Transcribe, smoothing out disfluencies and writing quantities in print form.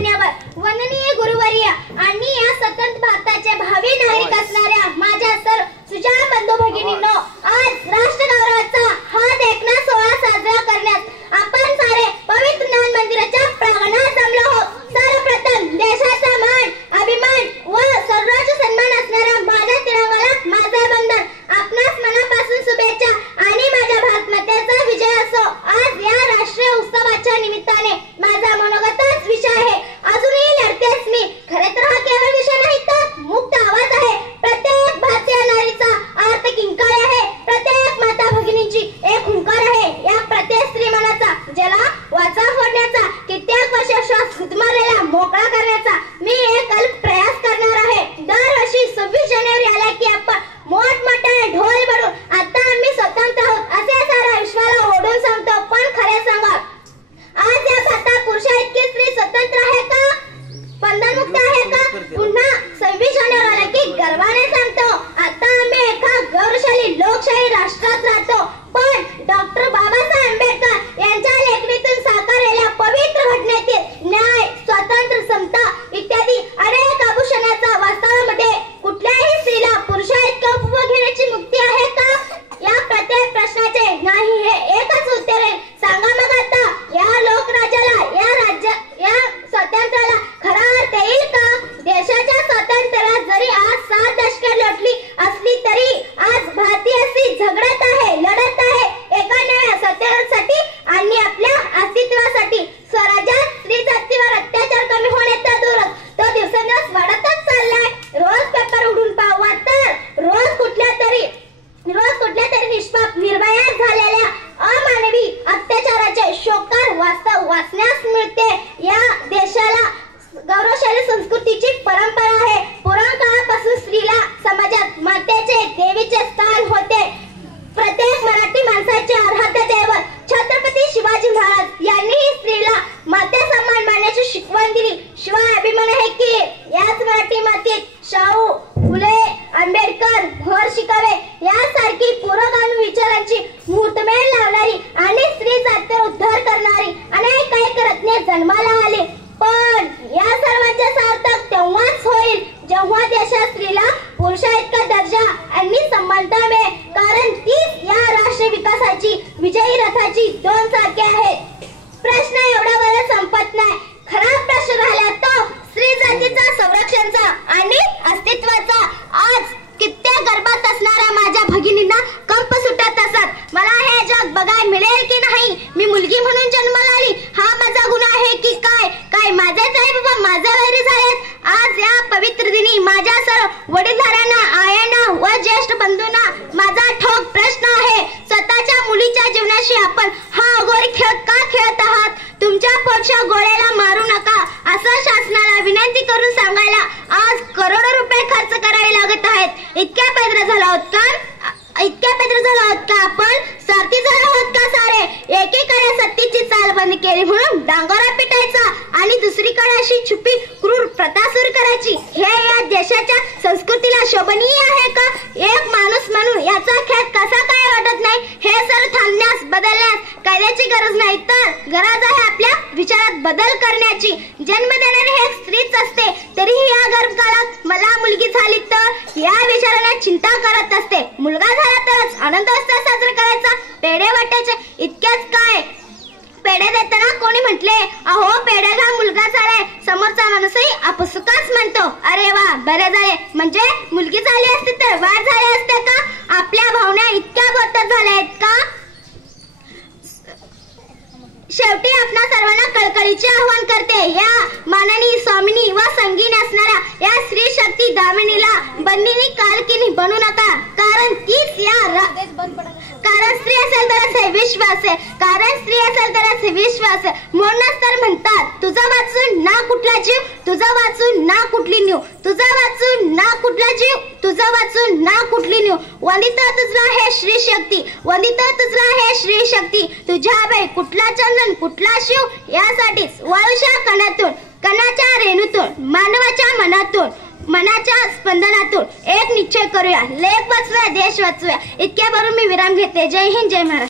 मान्यवर वंदनीय गुरुवर्य आणि या स्वतंत्र भारताचे भावी नागरिक असणाऱ्या माझ्या सर्व सुजाण बंधू भगिनींनो, आज राष्ट्रगौरवाचा हा देखणा सोहळा साजरा करण्यास आपण सारे पवित्र ज्ञान मंदिराच्या प्रांगणात जमलो आहोत। सर्वप्रथम देशाचा मान, अभिमान व सर्वोच्च सन्मान असणाऱ्या माझ्या तिरंगाला माझे वंदन। आपणास मनापासून शुभेच्छा आणि माझ्या भारत मातेचा विजय असो। आज या राष्ट्रीय उत्सवाच्या निमित्ताने माझा मनोगतच विषय आहे, अजूनही लढतेच मी। खरे तर हा केवळ विषय नाही तर मुक्त आवाज आहे। प्रत्येक भारतीय नारीचा अर्थ किंकाळ आहे, प्रत्येक माता भगिनींची एक हुंकार आहे। या प्रत्येक स्त्री मनाचा ज्याला वाचा फोडण्याचा, कित्येक वर्ष श्वास गुदमरलेला मोकळा करण्याचा मी एक अल्प प्रयास करणार आहे। दरवर्षी 26 जानेवारी आला की आपण मोठमोठे ढोल बडून आता आम्ही स्वतंत्र आहोत असे सारा विश्वाला ओढून सांगतो। पण खरे सांगा, आज या भारतात पुरुषा इतकी स्त्री स्वतंत्र आहे का, बंधनमुक्त आहे का? पुन्हा 26 जानेवारी आला की गर्वाने सांगतो आता आम्ही एका गौरवशाली लोकशाही राष्ट्रात राहतो। पण डॉक्टर बाबासाहेब आंबेडकर यांच्या लेखणीतून साकारलेल्या पवित्र घटनेतील न्याय, स्वातंत्र्य, समता इत्यादी अनेक आभूषणाचा वास्तवामध्ये कुठल्याही स्त्रीला पुरुषा इतका उपभोग घेण्याची मुक्ती आहे का? या प्रत्येक प्रश्नाचे नाही हे एकच उत्तर आहे। सांगा मग आता या लोकराज्याला, या स्वातंत्र्याला खरा अर्थ येईल का? देशाच्या स्वातंत्र्याला जरी आज 7 दशके लोटली असली तरी आज भारतीय स्त्री झगडत आहे, लढत आहे एका नव्या स्वातंत्र्यासाठी आणि आपल्या अस्तित्वासाठी। स्वराज्यात स्त्री जातीवर अत्याचार कमी होणे तर दूरच, तो दिवसेंदिवस वाढतच चाललाय। रोज पेपर उघडून पाहवा तर रोज कुठल्या तरी निष्पाप, निर्भया झालेल्या अमानवी अत्याचाराचे शोकार वास्तव वाचण्यास मिळते। या देशाला गौरवशाली संस्कृतीची परंपरा आहे। पुराण काळापासून स्त्रीला समाजात मातेचे, देवीचे स्थान होते। प्रत्येक मराठी माणसाचे आराध्य दैवत छत्रपती शिवाजी महाराज यांनीही स्त्रीला माते सन्मान मानण्याची शिकवण दिली। शिवाय अभिमान आहे की याच मराठी मातीत शाहू फुले, आंबेडकर, भर शिकावे यासारखी पुरोगामी विचारांची मुहूर्तमेढ लावणारी आणि स्त्री जातीचा उद्धार करणारी अनेक काही रत्ने जन्माला आली। पण या सर्वांचे सार्थक तेव्हाच होईल जेव्हा देशात स्त्रीला पुरुषा इतका दर्जा आणि समानता मिळेल, कारण तीच या राष्ट्र विकासाची विजयी रथाची 2 चाके आहेत। प्रश्न एवढ्यावर संपत नाही। खरा प्रश्न राहिला तो स्त्री जातीचा संरक्षणाचा आणि अस्तित्वाचा। आज कित्येक गर्भात असणाऱ्या माझ्या भगिनींना कंप सुटत असत, मला हे जग बघायला मिळेल की नाही, मी मुलगी म्हणून जन्माला आली, हा माझा गुन्हा आहे की काय, काय माझेच आई बाबा माझे वैरी झालेत। आज या पवित्र दिनी माझ्या सर्व वडीलधाऱ्यांना, आयांना व ज्येष्ठ बंधूंना माझा ठोक प्रश्न आहे, स्वतःच्या मुलीच्या जीवनाशी आपण हा अघोरी खेळ का खेळत आहात? तुमच्या पोटच्या गोळ्याला मारू नका असं शासनाला विनंती करून सांगायला आज करोडो रुपये खर्च करावे लागत आहेत। इतक्या पैदर झाला आहोत का आपण? स्वार्थी झालो आहोत का सारे? एकीकडे सत्तेची चाल बंद केली म्हणून डांगोरा पिटायचा आणि दुसरीकडे अशी छुपी क्रूर प्रथा सुरू करायची, हे या देशाच्या संस्कृतीला शोभनीय आहे का? एक माणूस म्हणून याचा खेळ कसा काय वाटत नाही? हे सर्व थांबण्यास, बदलण्यास कायद्याची गरज नाही तर गरज आहे आपल्या विचारात बदल करण्याची। जन्म देणारी हे स्त्रीच असते, तरीही या गर्भकाळात मला मुलगी झाली तर या विचाराने चिंता करत असते। मुलगा झाला तरच आनंदोत्सव साजरा करायचा, पेढे वाटायचे, इतकेच काय? पेढे देताना कोणी म्हटले अहो पेढ्याला मुलगा झालाय, समोरचा माणूसही आपसुकच म्हणतो अरे वा बरे झाले, म्हणजे मुलगी झाली असती तर वाढ झाली असते का? आपल्या भावना इतक्या बोलतात झाल्या आहेत का? शेवटी आपणा सर्वांना कळकळीचे आवाहन करते, या माननी, स्वामिनी व संगीन असणाऱ्या या स्त्री शक्ती दामिनीला बंदिनी कालकिनी बनू नका, कारण तीच कारण स्त्री असेल तरच हे विश्वास आहे, म्हणूनच तर म्हणतात तुझा वाचून ना कुठला जीव, तुझा वाचून ना कुठली न्यू, तुझा वाचून ना कुठला जीव, तुझा वाचून ना कुठली न्यू। वंदित तुझला हे श्री शक्ती, वंदित तुझला हे श्री शक्ती, तुझ्या बाई कुठला चंदन कुठला शिव, यासाठीच वाळूच्या कणातून, कणाच्या रेणूतून, मानवाच्या मनातून, मनाच्या स्पंदनातून एक निश्चय करूया, लेख वाचूया, देश वाचूया। इतक्या बरोबर मी विराम घेते। जय हिंद, जय महाराष्ट्र।